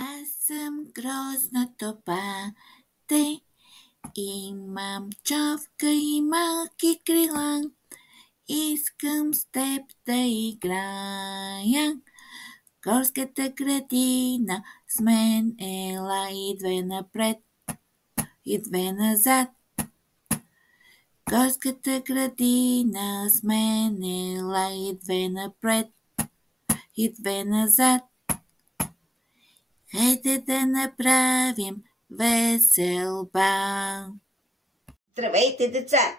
Аз съм грозното пате, имам човка и малки крила, искам с теб да играя. Горската градина с мен ела и две напред, и две назад. Горската градина с мен ела и две напред, и две назад. Хайде да направим весел бал. Здравейте, деца!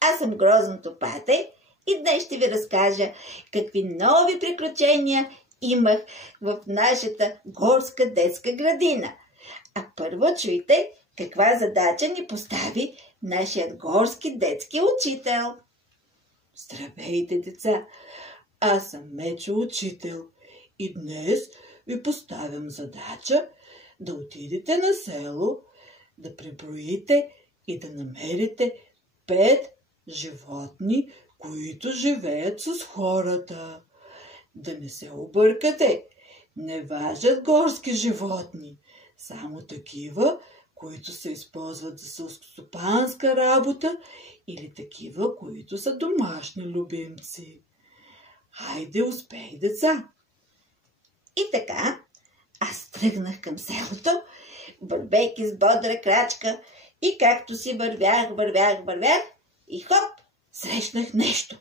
Аз съм Грозното пате и днес ще ви разкажа какви нови приключения имах в нашата горска детска градина. А първо чуйте каква задача ни постави нашият горски детски учител. Здравейте, деца! Аз съм Мечо учител и днес ви поставям задача да отидете на село, да преброите и да намерите 5 животни, които живеят с хората. Да не се объркате, не важат горски животни, само такива, които се използват за селскостопанска работа или такива, които са домашни любимци. Хайде, успей, деца! И така, аз тръгнах към селото, вървейки с бодра крачка, и както си вървях и хоп, срещнах нещо.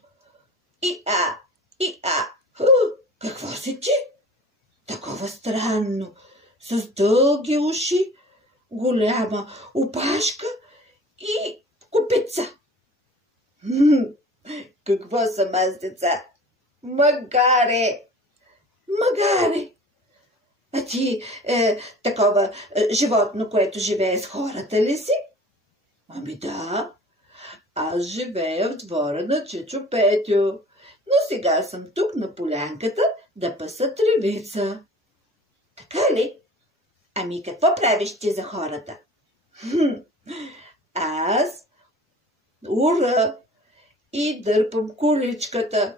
Какво си ти? Такова странно, с дълги уши, голяма опашка и копица. Какво съм аз, деца? Магаре! А ти такова животно, което живее с хората ли си? Ами да, аз живея в двора на Чичо Петю, но сега съм тук на полянката да паса тревица. Така ли? Ами какво правиш ти за хората? Аз ура и дърпам количката.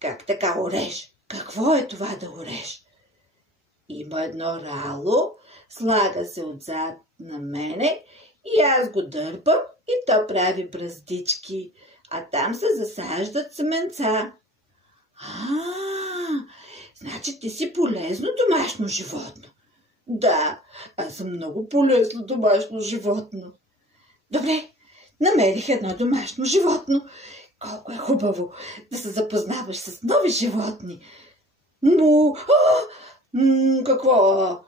Как така ореш? Какво е това да ореш? Има едно рало, слага се отзад на мене и аз го дърпам и то прави браздички, а там се засаждат семенца. Значи ти си полезно домашно животно. Да, аз съм много полезно домашно животно. Добре, намерих едно домашно животно. Колко е хубаво да се запознаваш с нови животни. Какво?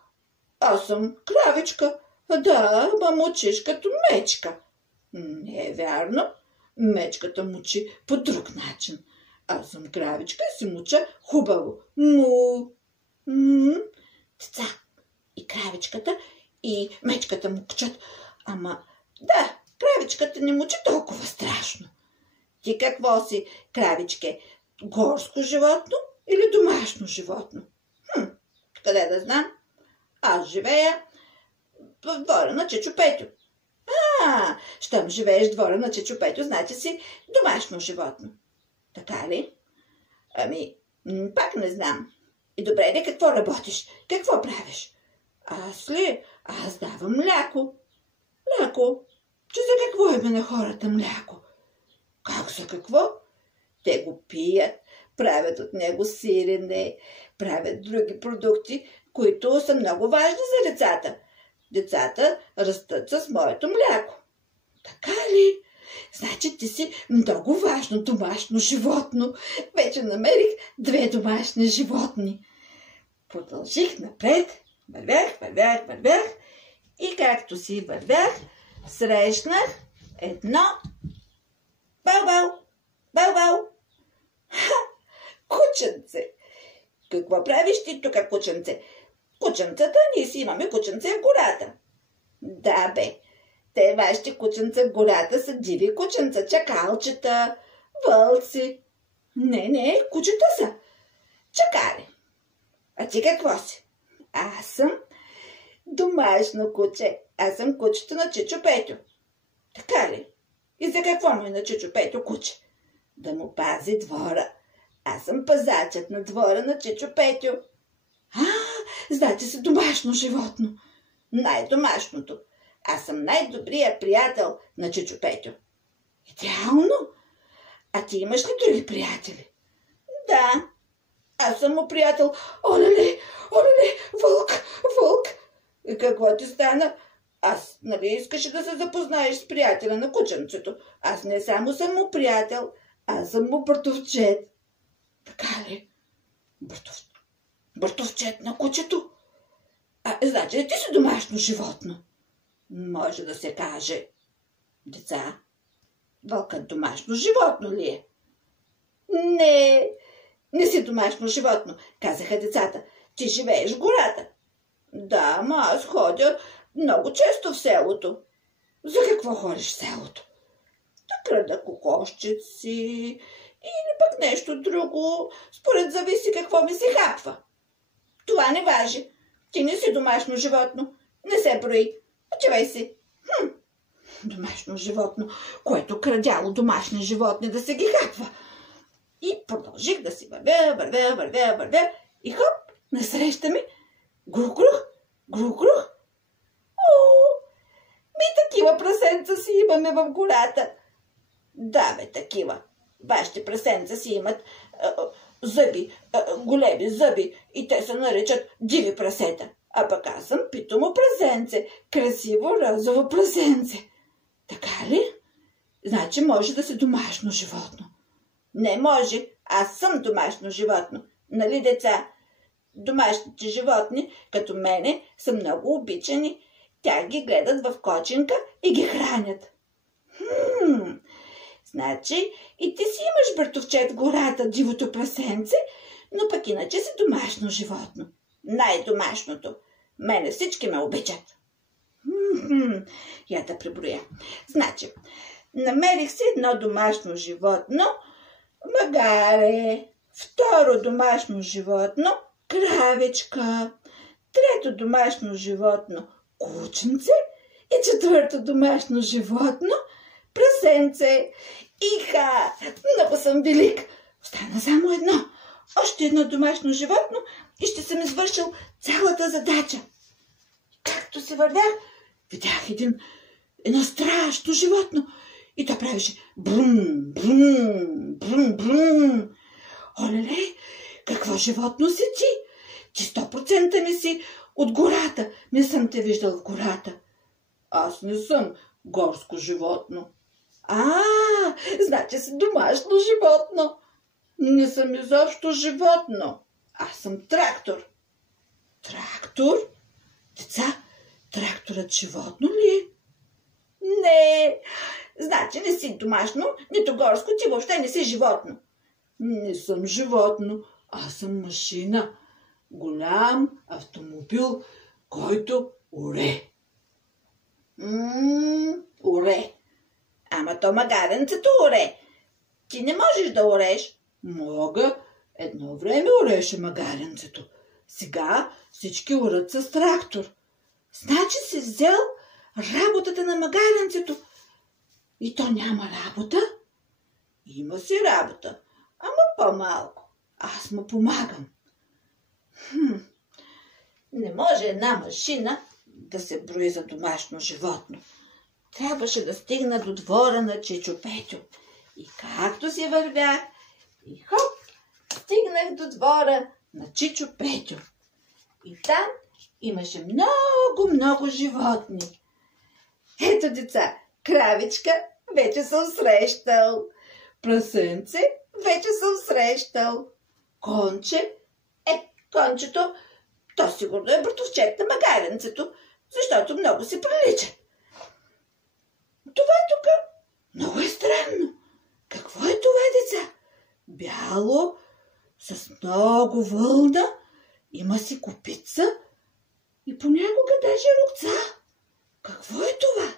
Аз съм кравичка. Да, ма мучиш като мечка. Не е вярно. Мечката мучи по друг начин. Аз съм кравичка и си муча хубаво. Деца, и кравичката, и мечката мучат. Ама, да, кравичката не мучи толкова страшно. Ти какво си, кравичке? Горско животно или домашно животно? Къде да знам? Аз живея в двора на Чичо Петю. Щом живееш в двора на Чичо Петю, значи си домашно животно. Така ли? Ами, пак не знам. И добре ли, какво работиш? Какво правиш? Аз ли? Аз давам мляко. Мляко? Че за какво има на хората мляко? Как за какво? Те го пият, правят от него сирене, правят други продукти, които са много важни за децата. Децата растат с моето мляко. Така ли? Значи ти си много важно домашно животно. Вече намерих 2 домашни животни. Продължих напред, вървях и както си вървях, срещнах едно бал. Кученце! Какво правиш ти тук, кученце? Кученцата, ние си имаме кученце в гората. Да, бе. Те, вашите кученца в гората са диви кученца, чакалчета, вълци. Не, кучета са. Чакали. А ти какво си? Аз съм домашно куче. Аз съм кучето на Чичо Петю. Така ли? И за какво му е на Чичо Петю куче? Да му пази двора. Аз съм пазачът на двора на Чичо Петю. значи си домашно животно. Най-домашното. Аз съм най-добрият приятел на Чичо Петю. Идеално. А ти имаш ли други приятели? Да, аз съм му приятел. Оле, вълк. И какво ти стана? Аз, нали искаше да се запознаеш с приятеля на кученцето? Аз не само съм му приятел, аз съм му братовчет. Така ли? Братовчет на кучето? Значи ли ти си домашно животно? Може да се каже. Деца, вълкът домашно животно ли е? Не си домашно животно, казаха децата. Ти живееш в гората. Да, ама аз ходя много често в селото. За какво ходиш в селото? Да крада кокошчици или пък нещо друго. Според зависи какво ми се хапва. Това не важи. Ти не си домашно животно. Не се брои. Отивай си. Домашно животно, което крадяло домашни животни да се ги хапва. И продължих да си вървя и хоп, насреща ми грух. Такива прасенца си имаме в гората. Да, бе, такива. Вашите прасенца си имат зъби, големи зъби и те се наричат диви прасета. А пък аз съм питомо прасенце, красиво розово прасенце. Така ли? Значи може да си домашно животно. Не може, аз съм домашно животно. Нали, деца? Домашните животни, като мене, са много обичани. Тя ги гледат в кочинка и ги хранят. Значи и ти си имаш братовчет в гората, дивото прасенце, но пък иначе си домашно животно. Най-домашното. Мене всички ме обичат. Я да преброя. Значи, намерих си едно домашно животно, магаре, второ домашно животно, кравичка, трето домашно животно, кученце и четвърто домашно животно, прасенце. Иха! Много съм велик. Остана само едно. Още едно домашно животно и ще съм извършил цялата задача. Както се вървях, видях едно страшно животно и то правеше брум. Оле, какво животно си ти? Ти 100% не си от гората. Не съм те виждал в гората. Аз не съм горско животно. Значи си домашно животно. Не съм изобщо животно. Аз съм трактор. Трактор? Деца, тракторът животно ли е? Не. Значи не си домашно, нито горско, ти въобще не си животно. Не съм животно, аз съм машина. Голям автомобил, който оре. Оре. Ама то магаренцето оре. Ти не можеш да ореш. Мога. Едно време ореше магаренцето. Сега всички орат с трактор. Значи си взел работата на магаренцето. И то няма работа? Има си работа, ама по-малко. Аз му помагам. Не може една машина да се брои за домашно животно. Трябваше да стигна до двора на Чичо Петю. И както си вървях, и хоп, стигнах до двора на Чичо Петю. И там имаше много животни. Ето, деца, кравичка вече съм срещал. Прасенце вече съм срещал. Конче, кончето, то сигурно е братовчет на магаренцето, защото много се прилича. Това тук много е странно. Какво е това, деца? Бяло, с много вълна, има си копица и понякога даже рукца. Какво е това?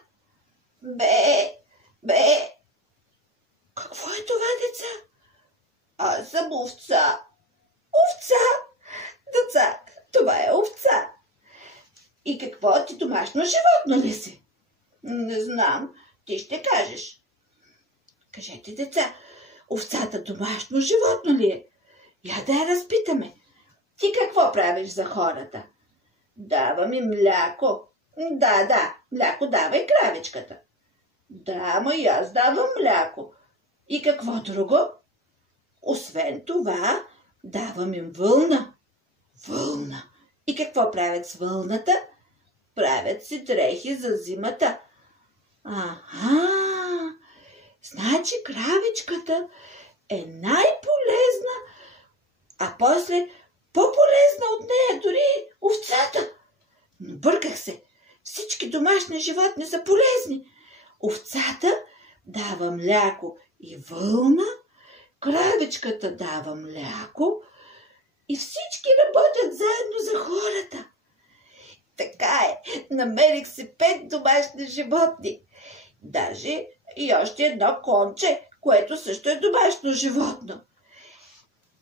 Бе. Какво е това, деца? Аз съм овца. Овца? Деца, това е овца. И какво, ти домашно животно ли си? Не знам, ти ще кажеш. Кажете, деца, овцата домашно животно ли е? Я да я разпитаме. Ти какво правиш за хората? Дава ми мляко. Да, мляко дава и кравичката. Да, ама и аз давам мляко. И какво друго? Освен това, давам им вълна. Вълна. И какво правят с вълната? Правят си дрехи за зимата. Значи кравичката е най-полезна, а после по-полезна от нея дори овцата. Но бърках се. Всички домашни животни са полезни. Овцата дава мляко и вълна, кравичката дава мляко и всички работят заедно за хората. Така е, намерих си 5 домашни животни. Даже и още едно конче, което също е домашно животно.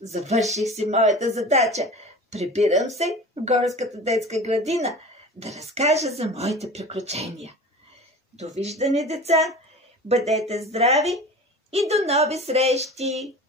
Завърших си моята задача. Прибирам се в горската детска градина да разкажа за моите приключения. Довиждане, деца! Бъдете здрави и до нови срещи!